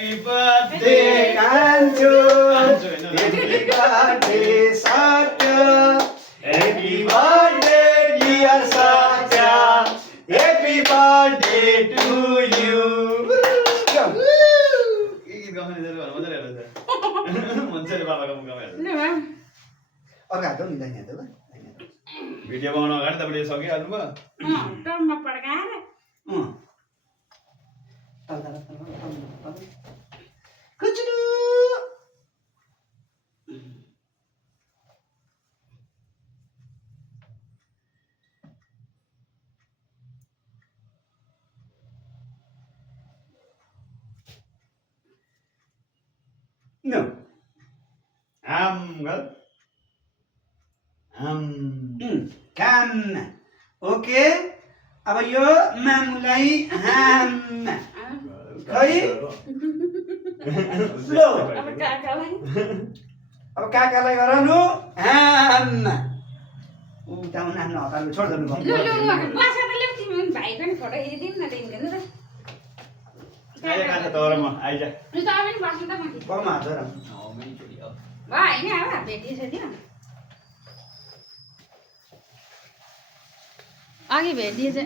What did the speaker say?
Happy birthday कान्छु Happy birthday Satya Happy birthday dear Satya Happy birthday to you गीत गाउने जरो मजाले हेर्छ मन्छेले बाबाको मुखमा हेर्छ अर्को हात हो नि दाहिने हात हो भिडियो बनाउन अगाडि तपाईले सकिहाल्नु भयो टर्ममा पड्काएर कुचुलु No. गल काम ओके अब यो मामुलाई हाम खै लो अब काकालाई अब काकालाई गराउनु हाम उठाउन आफ्नो हतारले छोड्दिनु लु लु बसा त ल्याउ तिमी भाइ पनि फोटो हेरिदिउँ न तिमीले ल आइजा कान्छ तर म आइजा लु त पनि बस्नु त माथि बमा हात धर भयो होइन अब भेटिसक्यो अघि भेटिएछ